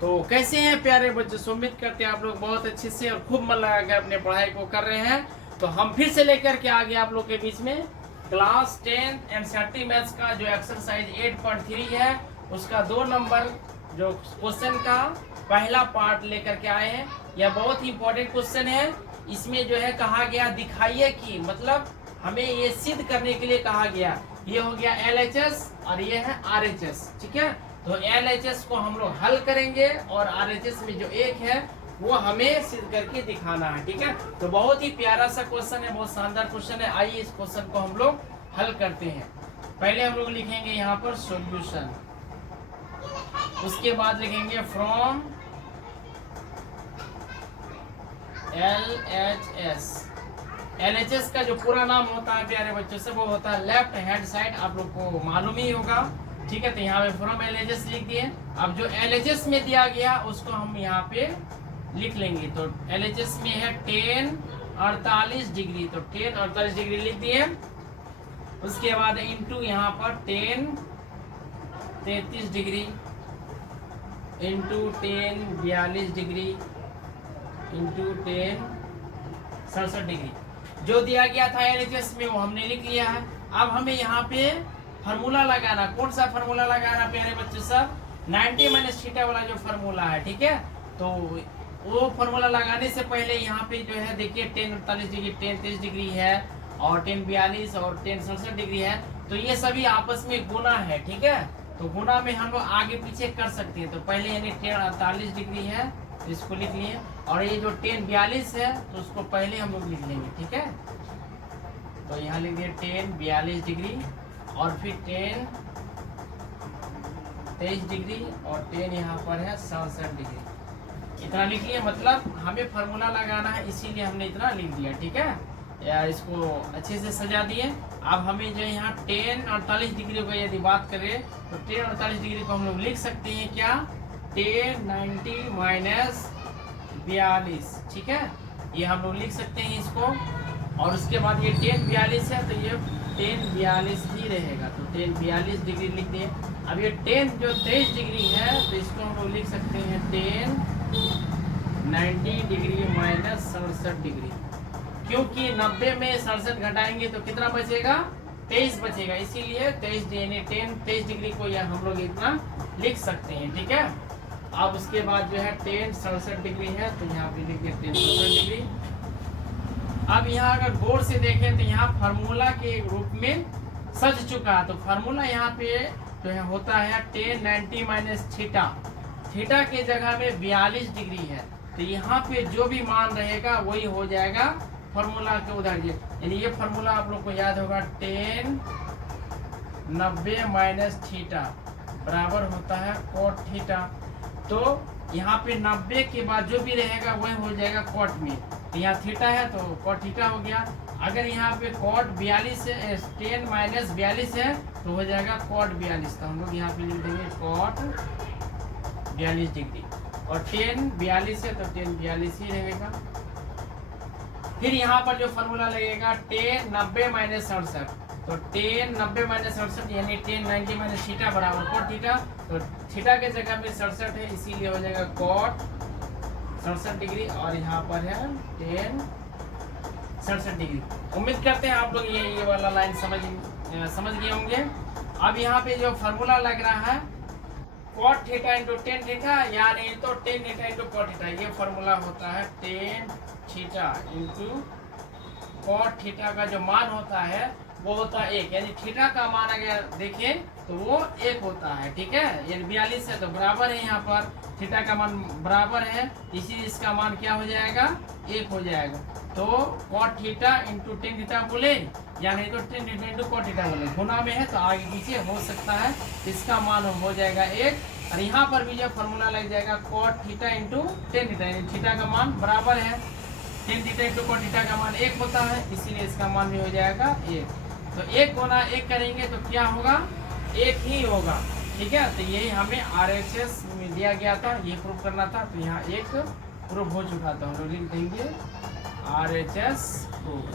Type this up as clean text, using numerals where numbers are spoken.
तो कैसे हैं प्यारे बच्चों, उम्मीद करते हैं आप लोग बहुत अच्छे से और खूब मन लगा कर अपने पढ़ाई को कर रहे हैं। तो हम फिर से लेकर के आ गए आप लोग के बीच में क्लास 10 एनसीईआरटी मैथ्स का जो एक्सरसाइज 8.3 है, उसका 2 नंबर जो क्वेश्चन का पहला पार्ट लेकर के आए हैं। यह बहुत ही इंपॉर्टेंट क्वेश्चन है। इसमें जो है कहा गया दिखाइए कि, मतलब हमें ये सिद्ध करने के लिए कहा गया। ये हो गया LHS और ये है RHS, ठीक है। तो LHS को हम लोग हल करेंगे और RHS में जो एक है वो हमें सिद्ध करके दिखाना है, ठीक है। तो बहुत ही प्यारा सा क्वेश्चन है, बहुत शानदार क्वेश्चन है। आइए इस क्वेश्चन को हम लोग हल करते हैं। पहले हम लोग लिखेंगे यहाँ पर सॉल्यूशन, उसके बाद लिखेंगे फ्रॉम LHS का जो पूरा नाम होता है प्यारे बच्चों से वो होता है लेफ्ट हैंड साइड, आप लोग को मालूम ही होगा, ठीक है। तो यहाँ पे फ्रॉम LHS लिख दिए। अब जो LHS में दिया गया उसको हम यहाँ पे लिख लेंगे। तो LHS में है 10 48 डिग्री, तो 10 48 डिग्री लिख दिए। उसके बाद इंटू यहाँ पर 10 33 degree, into 10 42 degree, into 10 67 degree. जो दिया गया था LHS में वो हमने लिख लिया है। अब हमें यहाँ पे फार्मूला लगाना, कौन सा फार्मूला लगाना प्यारे बच्चों सब, 90 माइनस थीटा वाला जो फार्मूला है, ठीक है। तो वो फार्मूला लगाने से पहले यहाँ पे जो है देखिए 10 48 डिग्री, 10 30 डिग्री है और 10 42 और 10 67 डिग्री है। तो ये सभी आपस में गुना है, ठीक है। तो गुना में हम लोग आगे पीछे कर सकते हैं। तो पहले यानी 10 48 डिग्री है तो इसको लिख लिए, और ये जो 10 42 है तो उसको पहले हम लोग लिख लेंगे, ठीक है। तो यहाँ लिख दिए 10 42 डिग्री और फिर 10 23 डिग्री और 10 यहाँ पर है 67 डिग्री। इतना लिख लिए, मतलब हमें फार्मूला लगाना है इसीलिए हमने इतना लिख दिया, ठीक है। या इसको अच्छे से सजा दिए। अब हमें जो यहाँ 10 48 डिग्री को यदि बात करें तो 10 48 डिग्री को हम लोग लिख सकते हैं क्या, 10 90 माइनस 42, ठीक है। ये हम लोग लिख सकते हैं इसको। और उसके बाद ये 10 42 है तो ये 10 42 ही रहेगा, तो 10 42 डिग्री लिख दिए। अब ये 10 जो 23 डिग्री है तो इसको हम लोग लिख सकते हैं 10 90 डिग्री माइनस 67 डिग्री, क्योंकि 90 में 67 घटाएंगे तो कितना बचेगा, 23 बचेगा, इसीलिए 23 डिग्री को यह हम लोग इतना लिख सकते हैं, ठीक है। अब उसके बाद जो है 10 67 डिग्री है तो यहाँ पे लिख दिया 10 67 डिग्री। अब यहाँ अगर गौर से देखें तो यहाँ फार्मूला के रूप में सज चुका है। तो फार्मूला यहाँ पे जो है होता है 10 90 माइनस थीटा, थीटा के जगह में 42 डिग्री है। तो यहाँ पे जो भी मान रहेगा वही हो जाएगा फार्मूला के उधर। यानी ये फार्मूला आप लोग को याद होगा 10 90 माइनस थीटा बराबर होता है cot थीटा। तो यहाँ पे 90 के बाद जो भी रहेगा वही हो जाएगा cot में। तो यहाँ थीटा है तो cot थीटा हो गया। अगर यहाँ पे cot 42 है, 10 माइनस 42 है तो हो जाएगा cot 42। तो हम लोग यहाँ पे लिख देंगे cot 42 डिग्री, और 10 42 है तो 10 42 ही रहेगा। फिर यहाँ पर जो फार्मूला लगेगा 10 90 माइनस 67, तो 10 90 माइनस 67 यानी 10 90 माइनस थीटा बराबर cot थीटा। तो थीटा के जगह में 67 है इसीलिए हो जाएगा cot 67 डिग्री, और यहाँ पर है 10 67 डिग्री। उम्मीद करते हैं आप लोग ये वाला लाइन समझ गए होंगे। अब यहाँ पे जो फार्मूला लग रहा है cot थीटा इंटू 10 थीटा, या नहीं तो 10 थीटा इंटू cot थीटा, ये फार्मूला होता है 10 थीटा इंटू cot थीटा का जो मान होता है वो होता है 1, यानी थीटा का मान अगर देखें तो वो 1 होता है, ठीक है। यानी 42 है तो बराबर है, यहाँ पर थीटा का मान बराबर है इसीलिए इसका मान क्या हो जाएगा, 1 हो जाएगा। तो cot थीटा इंटू 10 थीटा बोले, या नहीं तो 10 थीटा इंटू cot थीटा बोले, गुना में है तो आगे पीछे हो सकता है, इसका मान हो जाएगा 1। और यहाँ पर भी जो फार्मूला लग जाएगा cot थीटा इंटू 10 थीटा, यानी थीटा का मान बराबर है, 10 थीटा इंटू cot थीटा का मान 1 होता है इसीलिए इसका मान भी हो जाएगा 1। तो 1 गुना 1 करेंगे तो क्या होगा, 1 ही होगा, ठीक है। तो यही हमें RHS में दिया गया था, ये प्रूफ करना था। तो यहाँ 1 प्रूफ हो चुका था, हम लोग लिख देंगे RHS प्रूफ।